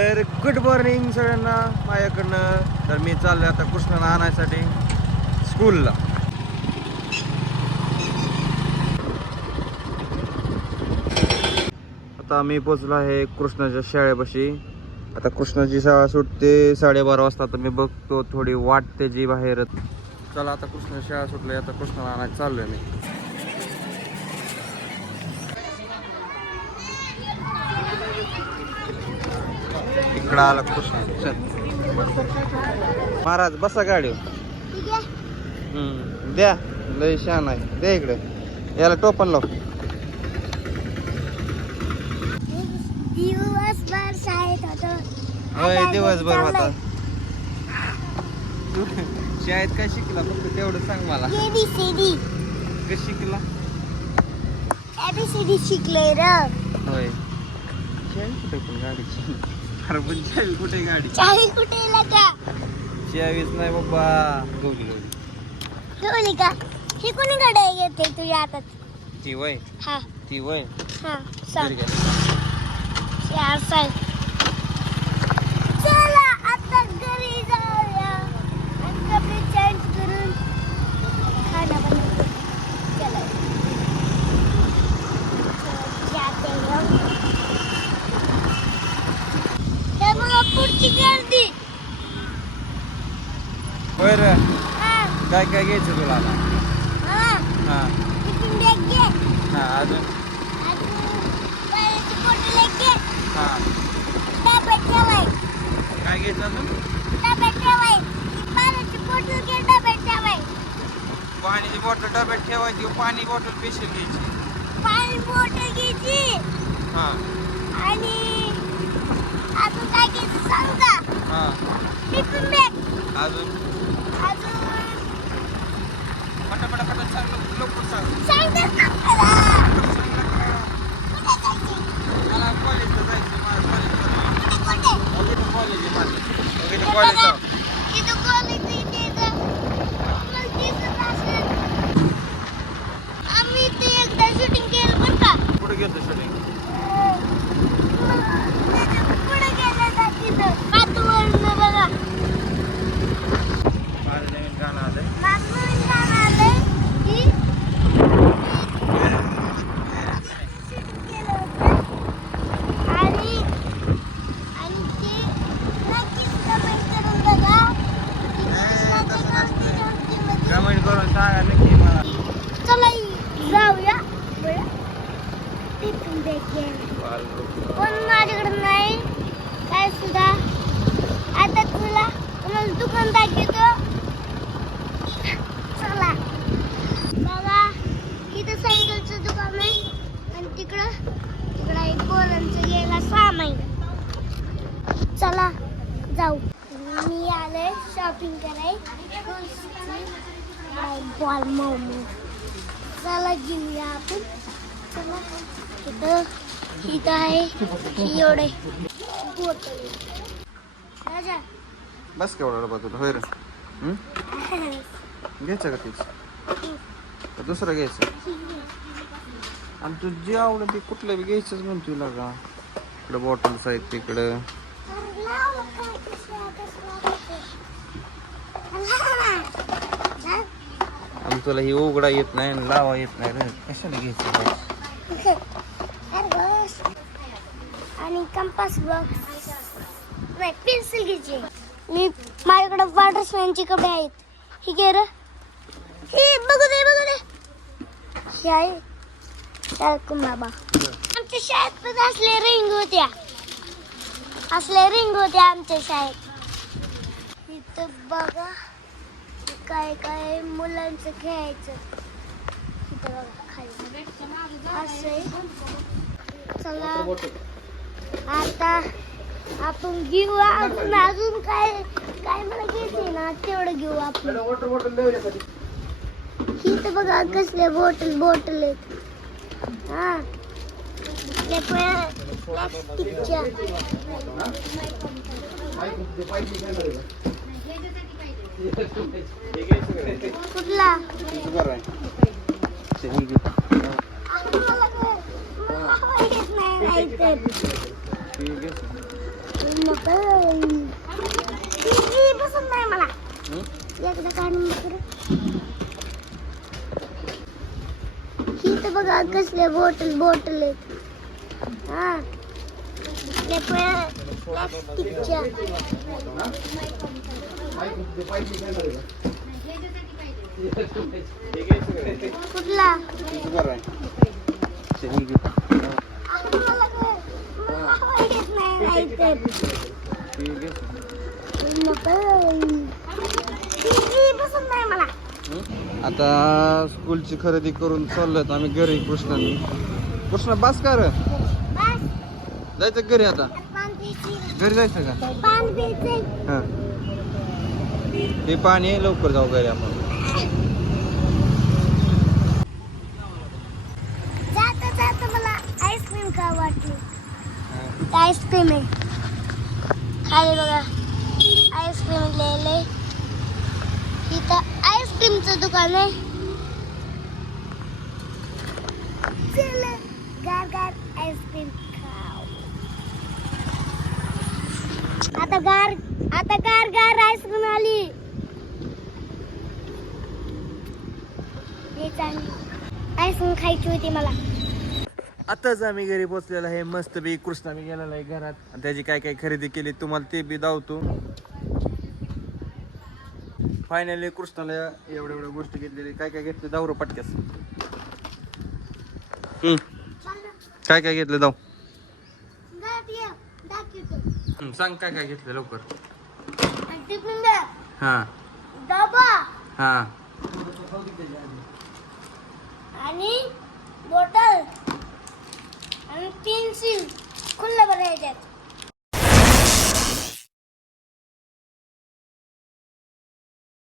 तर good morning सगळ्यांना माझ्याकडनं. तर मी चाललो आता कृष्णाला आणायसाठी स्कूलला आता मी पोचलो आहे कृष्णाच्या शाळेपाशी. आता कृष्णाची शाळा सुटते साडेबारा वाजता आता मी बघतो थोडी वाट त्याची बाहेर. चला आता कृष्णाची शाळा सुटली आता कृष्णाला आणायला चाललोय मी. इकडं आला कृष्ण चल. महाराज बसा गाडी द्या. लय शान आहे. द्या इकडे. याला टोपण लाव. दिवसभर शाळेत होतो होय दिवसभर होता. शाळेत काय शिकला फक्त तेवढं सांग मला. कसं शिकला? शिकलोय र. होय. चावी कुठे पण गाडीची अरे पण चावी कुठे गाडी? चावी कुठे लगा चावीच नाही बाबा. गौरी गौरी ठेवली का? ही कोणीकडे येते तुझ्या हातात? ती वय. हा. ती वय. हा सांग. काय? चार साल चला आता घरी जाऊया आणि कपडे चेंज करून खाना बनवतो चला जाते हम हे मग पुढची गर्दी होय रे. हा. काय काय घ्यायचं तुला आता? हा. हा. हा अजून? हा. काय घ्यायचं अजून? पाण्याची बॉटल डब्यात ठेवायची पाणी बॉटल स्पेशल घ्यायची? पाणी बॉटल घ्यायची. हा. हा. अजून अजून पटापटा पटा सांग लवकर लवकर सांग सांग तर सांग मला. कुठे जायचं? मला कॉलेजला जायचं मला कुठे कुठे? कॉलेज आहे माझं हे कॉलेज बघा, जाऊ इथं कॉलेज आहे इथं. मला दिसत असेल. आम्ही इथे एकदा शूटिंग केलं बरं का कुठे घेतो शूटिंग त्याच्या पुढे गेलं का तिथं पातवळनं बघा माझं नवीन गाणं आलंय मागून गाणं आलंय की शूटिंग केलं होतं आणि आणि ते नक्कीच कमेंट करून बघा की कृष्णाच्या गावठी कमेंट करून सांगा नक्की मला चला जाऊया बरं तिथून देखील पण माझ्याकडे नाही काय सुद्धा आता तुला तुम्हाला दुकान दाखवतो चला बघा इथं सायकलचं दुकान आहे आणि तिकडं तिकडं एक पोरांचं गेला सामान चला जाऊ मी आलोय शॉपिंग कराय बॉल मोमो चला घेऊया आपण चला इथं इथं आहे ही एवढे राजा बस केवढा डबा तुला होय घ्यायचं का तेच? दुसरं घ्यायचं? आणि तू जे आवडलं ते कुठलं बी घ्यायचंच म्हणतो तुला का इकडं बॉटल्स आहेत तिकडं तुला ही उघडा येत नाही लावा येत नाही रे. कशाला घ्यायचं आणि कंपास बॉक्स नाही पेन्सिल घ्यायची. मी माझ्याकडे वॉटर स्पॅनची कपडे आहेत. ही घे रे. हे बघू दे बघू दे. हे आहे. टाकून बाबा. आमच्या शाळेत पण असले रिंग होत्या. असले रिंग होत्या आमच्या शाळेत. इथं बघा काय काय मुलांचं खेळायचं इथं बघा खाली. असं आहे. चला. आता आपण घेऊ. अजून अजून काय काय मला घ्यायचंय ना तेवढं घेऊ आपण. इथं बघा कसले बॉटल बॉटल आहेत. हा. आपल्या प्लास्टिकच्या कुठला? ही पसंत नाही मला एकदा काढून ही तर बघा कसले बॉटल बॉटल आहेत हा कुठला? हे. आता स्कूलची खरेदी करून चाललोय आम्ही घरी कृष्णाने. कृष्णा बास कर बस. जायचं घरी आता? घरी जायचं का? हा. हे पाणी लवकर जाऊ घरी आपण जाता जाता मला आईस्क्रीम का वाटली. आईस्क्रीम आहे. खाली बघा. आईस्क्रीम लिहिलंय. इथं आईस्क्रीमचं दुकान आहे. गार गार आईस्क्रीम आता गार आता गार गार आईस्क्रीम आली आईस्क्रीम खायची होती मला. आताच आम्ही घरी पोचलेलो आहे. मस्त बी कृष्णा बी गेलेला आहे घरात. आणि त्याची काय काय खरेदी केली तुम्हाला ते बी दावतो. फायनली कृष्णाला एवढ्या एवढ्या गोष्टी घेतलेली काय काय घेतले? दावरो पटक्यास. काय काय घेतलं? दाव. सांग काय काय घेतलं लवकर. हा. डबा. हा. आणि बॉटल. आणि पेन्सिल. खुल्लं बरं याच्यात